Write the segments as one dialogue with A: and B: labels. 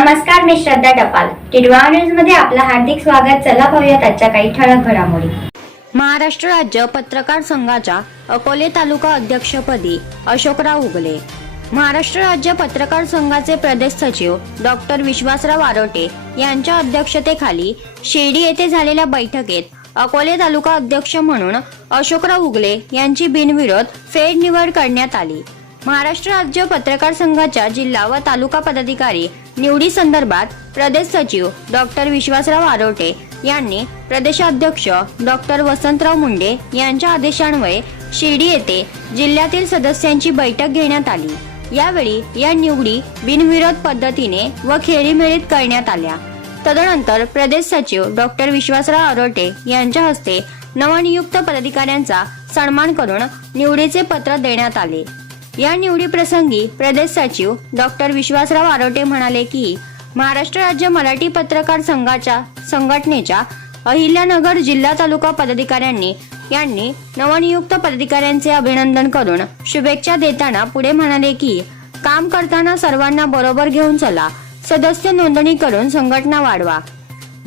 A: नमस्कार मी श्रद्धा टपाल. टिडवा न्यूजमध्ये आपलं हार्दिक स्वागत. चला पाहूयात आजच्या काही ठळक घडामोडी.
B: महाराष्ट्र राज्य पत्रकार संघाच्या अकोले तालुका अध्यक्षपदी अशोकराव उगले. महाराष्ट्र राज्य पत्रकार संघाचे प्रदेश सचिव डॉक्टर विश्वासराव आरोटे यांच्या अध्यक्षतेखाली शिर्डी येथे झालेल्या बैठकीत अकोले तालुका अध्यक्ष म्हणून अशोकराव उगले यांची बिनविरोध फेरनिवड करण्यात आली. महाराष्ट्र राज्य पत्रकार संघाच्या जिल्हा व तालुका पदाधिकारी निवडी संदर्भात प्रदेश सचिव डॉक्टर विश्वासराव आरोटे यांनी प्रदेशाध्यक्ष डॉक्टर वसंतराव मुंडे यांच्या आदेशान्वये शिर्डी येथे जिल्ह्यातील सदस्यांची बैठक घेण्यात आली. यावेळी या निवडी बिनविरोध पद्धतीने व खेळीमेळीत करण्यात आल्या. तदनंतर प्रदेश सचिव डॉक्टर विश्वासराव आरोटे यांच्या हस्ते नवनियुक्त पदाधिकाऱ्यांचा सन्मान करून निवडीचे पत्र देण्यात आले. या निवडी प्रसंगी प्रदेश सचिव डॉक्टर विश्वासराव आरोटे म्हणाले की महाराष्ट्र राज्य मराठी पत्रकार संघाच्या संघटनेच्या अहिल्यानगर जिल्हा तालुका पदाधिकाऱ्यांनी यांनी नवनियुक्त पदाधिकाऱ्यांचे अभिनंदन करून शुभेच्छा देताना पुढे म्हणाले की काम करताना सर्वांना बरोबर घेऊन चला सदस्य नोंदणी करून संघटना वाढवा.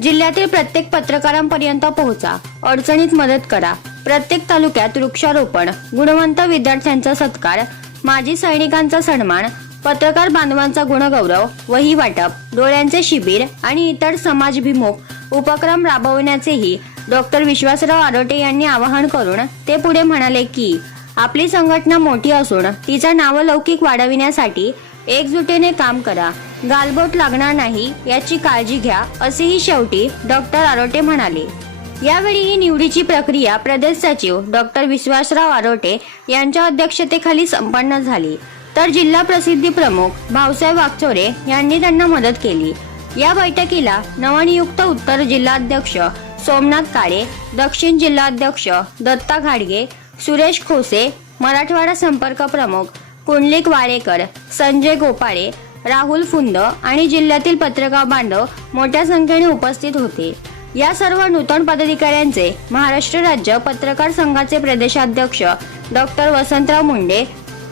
B: जिल्ह्यातील प्रत्येक पत्रकारांपर्यंत पोहोचा अडचणीत मदत करा. प्रत्येक तालुक्यात वृक्षारोपण गुणवंत विद्यार्थ्यांचा सत्कार माजी सैनिकांचा सन्मान पत्रकार बांधवांचा गुणगौरव वही वाटप डोळ्यांचे शिबिर आणि इतर समाजभिमुख उपक्रम राबवण्याचेही डॉक्टर विश्वासराव आरोटे यांनी आवाहन करून ते पुढे म्हणाले की आपली संघटना मोठी असून तिचा नावलौकिक वाढविण्यासाठी एकजुटीने काम करा गालबोट लागणार नाही याची काळजी घ्या असेही शेवटी डॉक्टर आरोटे म्हणाले. यावेळी ही निवडीची प्रक्रिया प्रदेश सचिव डॉक्टर विश्वासराव आरोटे यांच्या अध्यक्षतेखाली संपन्न झाली. तर जिल्हा प्रसिद्धी प्रमुख भाऊसाहेब वागचोरे यांनी त्यांना मदत केली. या बैठकीला नवनियुक्त उत्तर जिल्हाध्यक्ष सोमनाथ काळे दक्षिण जिल्हाध्यक्ष दत्ता घाडगे सुरेश खोसे मराठवाडा संपर्क प्रमुख कुंडलिक वाळेकर संजय गोपाळे राहुल फुंद आणि जिल्ह्यातील पत्रकार बांधव मोठ्या संख्येने उपस्थित होते. या सर्व नूतन पदाधिकाऱ्यांचे महाराष्ट्र राज्य पत्रकार संघाचे प्रदेशाध्यक्ष डॉक्टर वसंतराव मुंडे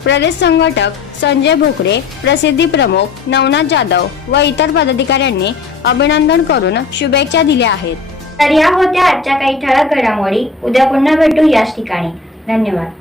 B: प्रदेश संघटक संजय भोकरे प्रसिद्धी प्रमुख नवनाथ जाधव व इतर पदाधिकाऱ्यांनी अभिनंदन करून शुभेच्छा दिल्या आहेत.
A: तर या होत्या आजच्या काही ठळक घडामोडी. उद्या पुन्हा भेटू याच ठिकाणी. धन्यवाद.